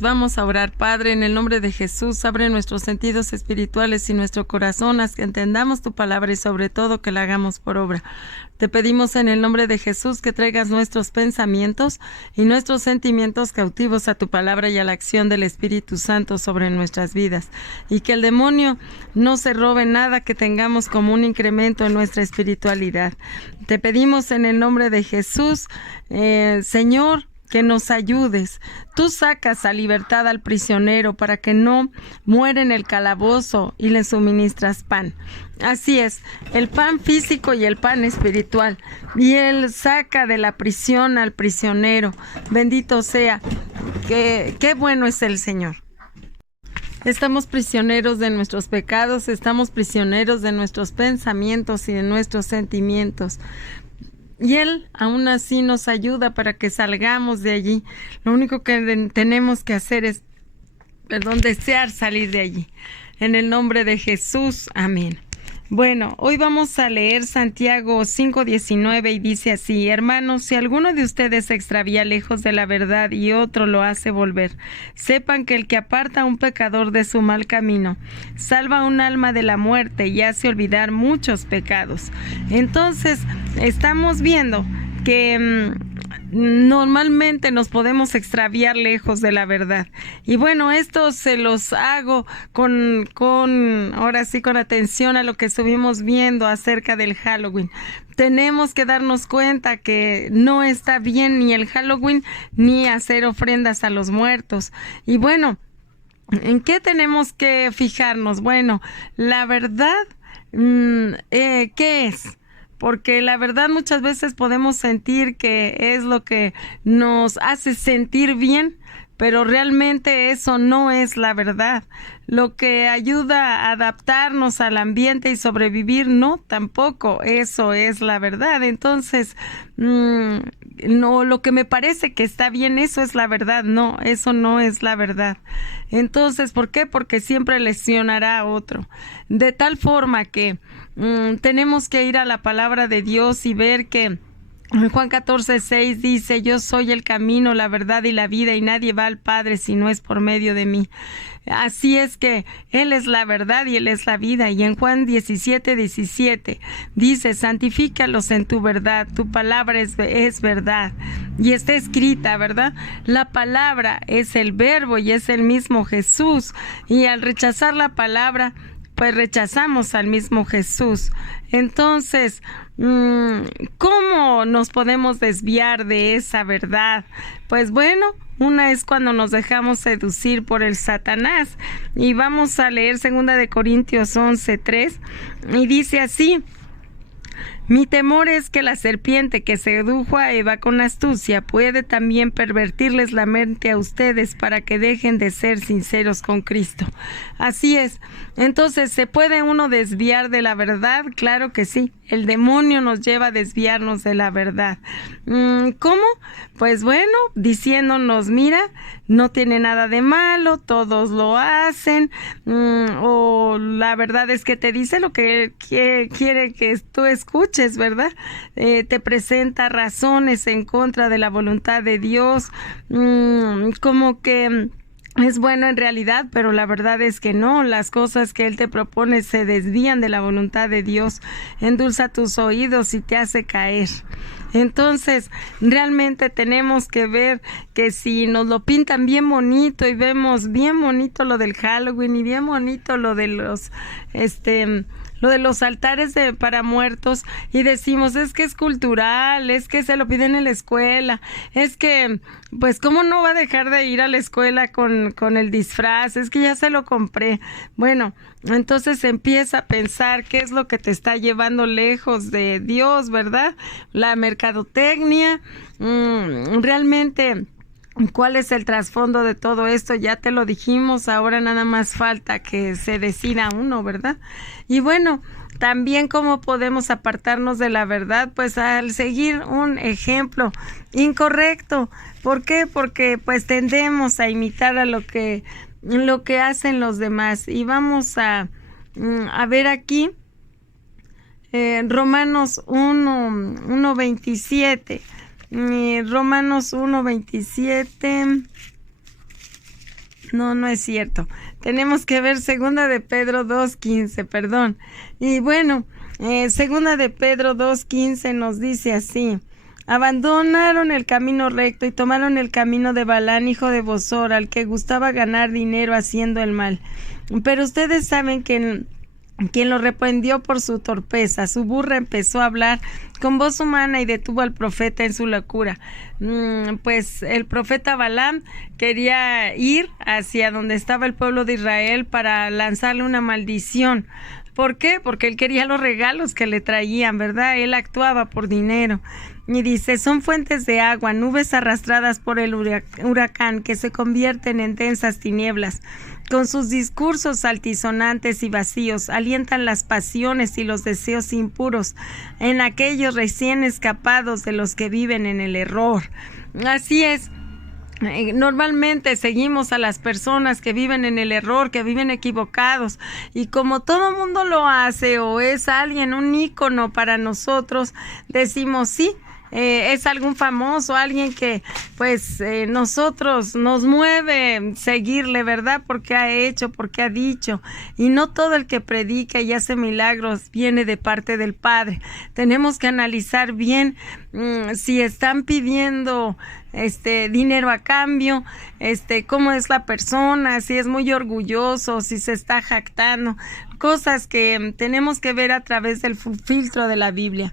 Vamos a orar. Padre, en el nombre de Jesús, abre nuestros sentidos espirituales y nuestro corazón, haz que entendamos tu palabra y sobre todo que la hagamos por obra. Te pedimos en el nombre de Jesús que traigas nuestros pensamientos y nuestros sentimientos cautivos a tu palabra y a la acción del Espíritu Santo sobre nuestras vidas, y que el demonio no se robe nada que tengamos como un incremento en nuestra espiritualidad. Te pedimos en el nombre de Jesús, Señor, que nos ayudes. Tú sacas a libertad al prisionero para que no muera en el calabozo y le suministras pan. Así es, el pan físico y el pan espiritual. Y Él saca de la prisión al prisionero. Bendito sea. Qué bueno es el Señor. Estamos prisioneros de nuestros pecados, estamos prisioneros de nuestros pensamientos y de nuestros sentimientos. Y Él aún así nos ayuda para que salgamos de allí. Lo único que tenemos que hacer es, desear salir de allí. En el nombre de Jesús, amén. Bueno, hoy vamos a leer Santiago 5:19 y dice así: hermanos, si alguno de ustedes se extravía lejos de la verdad y otro lo hace volver, sepan que el que aparta a un pecador de su mal camino, salva un alma de la muerte y hace olvidar muchos pecados. Entonces, estamos viendo que normalmente nos podemos extraviar lejos de la verdad. Y bueno, esto se los hago ahora sí, con atención a lo que estuvimos viendo acerca del Halloween. Tenemos que darnos cuenta que no está bien ni el Halloween ni hacer ofrendas a los muertos. Y bueno, ¿en qué tenemos que fijarnos? Bueno, la verdad, ¿qué es? Porque la verdad muchas veces podemos sentir que es lo que nos hace sentir bien, pero realmente eso no es la verdad. Lo que ayuda a adaptarnos al ambiente y sobrevivir, no, tampoco eso es la verdad. Entonces, no, lo que me parece que está bien, eso es la verdad. No, eso no es la verdad. Entonces, ¿por qué? Porque siempre lesionará a otro. De tal forma que tenemos que ir a la palabra de Dios y ver que en Juan 14:6 dice: yo soy el camino, la verdad y la vida, y nadie va al Padre si no es por medio de mí. Así es que Él es la verdad y Él es la vida. Y en Juan 17:17 dice: santifícalos en tu verdad, tu palabra es verdad. Y está escrita, ¿verdad? La palabra es el verbo y es el mismo Jesús. Y al rechazar la palabra, pues rechazamos al mismo Jesús. Entonces, ¿cómo nos podemos desviar de esa verdad? Pues bueno, una es cuando nos dejamos seducir por el Satanás. Y vamos a leer 2 de Corintios 11:3 y dice así: mi temor es que la serpiente que sedujo a Eva con astucia puede también pervertirles la mente a ustedes para que dejen de ser sinceros con Cristo. Así es. Entonces, ¿se puede uno desviar de la verdad? Claro que sí. El demonio nos lleva a desviarnos de la verdad. ¿Cómo? Pues bueno, diciéndonos: mira, no tiene nada de malo, todos lo hacen, o la verdad es que te dice lo que quiere que tú escuches, ¿verdad? Te presenta razones en contra de la voluntad de Dios, como que es bueno en realidad, pero la verdad es que no. Las cosas que Él te propone se desvían de la voluntad de Dios. Endulza tus oídos y te hace caer. Entonces, realmente tenemos que ver que si nos lo pintan bien bonito y vemos bien bonito lo del Halloween y bien bonito lo de los altares para muertos, y decimos: es que es cultural, es que se lo piden en la escuela, es que, pues, ¿cómo no va a dejar de ir a la escuela con el disfraz? Es que ya se lo compré. Bueno, entonces empieza a pensar qué es lo que te está llevando lejos de Dios, ¿verdad? La mercadotecnia, realmente, ¿cuál es el trasfondo de todo esto? Ya te lo dijimos, ahora nada más falta que se decida uno, ¿verdad? Y bueno, también cómo podemos apartarnos de la verdad, pues al seguir un ejemplo incorrecto. ¿Por qué? Porque pues tendemos a imitar a lo que hacen los demás. Y vamos a ver aquí Romanos 1:27. Romanos 1:27 no es cierto. Tenemos que ver segunda de Pedro 2:15, perdón. Y bueno, segunda de Pedro 2:15 nos dice así: abandonaron el camino recto y tomaron el camino de Balán, hijo de Bosor, al que gustaba ganar dinero haciendo el mal. Pero ustedes saben que quien lo reprendió por su torpeza. Su burra empezó a hablar con voz humana y detuvo al profeta en su locura. Pues el profeta Balaam quería ir hacia donde estaba el pueblo de Israel para lanzarle una maldición. ¿Por qué? Porque él quería los regalos que le traían, ¿verdad? Él actuaba por dinero. Y dice: son fuentes de agua, nubes arrastradas por el huracán que se convierten en densas tinieblas. Con sus discursos altisonantes y vacíos, alientan las pasiones y los deseos impuros en aquellos recién escapados de los que viven en el error. Así es. Normalmente seguimos a las personas que viven en el error, que viven equivocados, y como todo mundo lo hace o es alguien, un ícono para nosotros, decimos sí. Es algún famoso, alguien que pues nosotros nos mueve seguirle, ¿verdad? Porque ha hecho, porque ha dicho. Y no todo el que predica y hace milagros viene de parte del Padre. Tenemos que analizar bien si están pidiendo dinero a cambio, cómo es la persona, si es muy orgulloso, si se está jactando, cosas que tenemos que ver a través del filtro de la Biblia.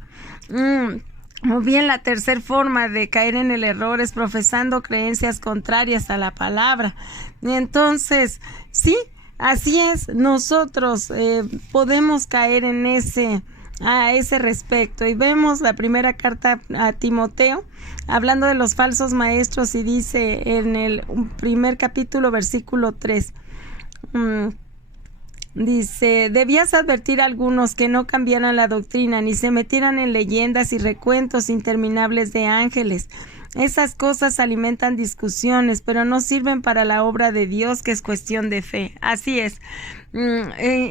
O bien la tercera forma de caer en el error es profesando creencias contrarias a la palabra. Y entonces, sí, así es, nosotros podemos caer en a ese respecto. Y vemos la primera carta a Timoteo, hablando de los falsos maestros, y dice en el primer capítulo, versículo 3, dice: debías advertir a algunos que no cambiaran la doctrina ni se metieran en leyendas y recuentos interminables de ángeles. Esas cosas alimentan discusiones, pero no sirven para la obra de Dios, que es cuestión de fe. Así es.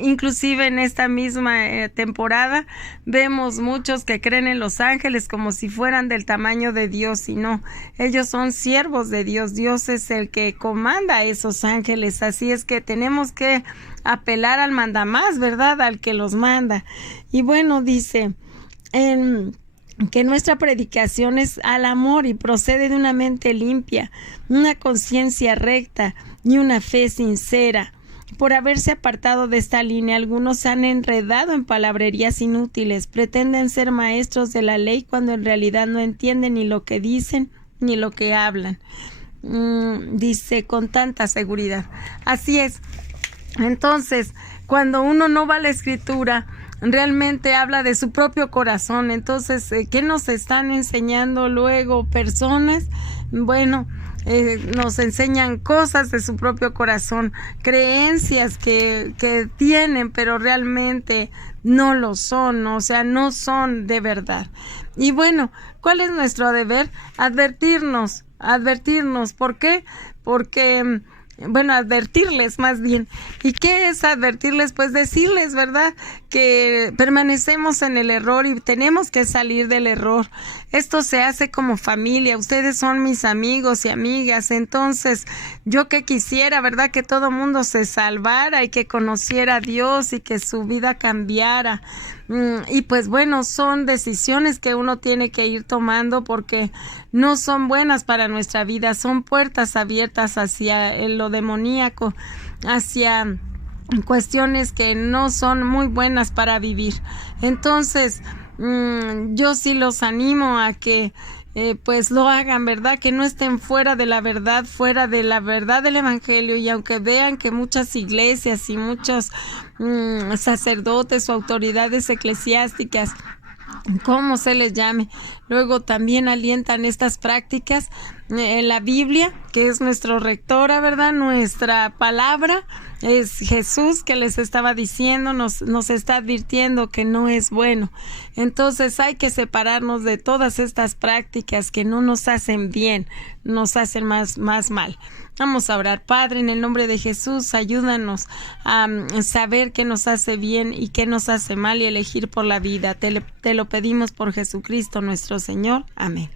Inclusive en esta misma temporada vemos muchos que creen en los ángeles como si fueran del tamaño de Dios, y no, ellos son siervos de Dios. Dios es el que comanda a esos ángeles, así es que tenemos que apelar al mandamás, ¿verdad? Al que los manda. Y bueno, dice que nuestra predicación es al amor y procede de una mente limpia, una conciencia recta y una fe sincera. Por haberse apartado de esta línea, algunos se han enredado en palabrerías inútiles, pretenden ser maestros de la ley cuando en realidad no entienden ni lo que dicen ni lo que hablan. Dice con tanta seguridad. Así es. Entonces, cuando uno no va a la Escritura, realmente habla de su propio corazón. Entonces, ¿qué nos están enseñando luego personas? Bueno, nos enseñan cosas de su propio corazón, creencias que tienen, pero realmente no lo son, o sea, no son de verdad. Y bueno, ¿cuál es nuestro deber? Advertirnos. ¿Por qué? Porque advertirles más bien. ¿Y qué es advertirles? Pues decirles, ¿verdad?, que permanecemos en el error y tenemos que salir del error. Esto se hace como familia. Ustedes son mis amigos y amigas. Entonces, yo que quisiera, ¿verdad?, que todo mundo se salvara y que conociera a Dios y que su vida cambiara. Y pues bueno, son decisiones que uno tiene que ir tomando porque no son buenas para nuestra vida, son puertas abiertas hacia lo demoníaco, hacia cuestiones que no son muy buenas para vivir. Entonces, yo sí los animo a que pues lo hagan, ¿verdad? Que no estén fuera de la verdad del Evangelio. Y aunque vean que muchas iglesias y muchos sacerdotes o autoridades eclesiásticas, como se les llame, luego también alientan estas prácticas, la Biblia, que es nuestra rectora, ¿verdad? Nuestra palabra, es Jesús que les estaba diciendo, nos está advirtiendo que no es bueno. Entonces hay que separarnos de todas estas prácticas que no nos hacen bien, nos hacen más mal. Vamos a orar. Padre, en el nombre de Jesús, ayúdanos a saber qué nos hace bien y qué nos hace mal y elegir por la vida. Te lo pedimos por Jesucristo nuestro Señor. Amén.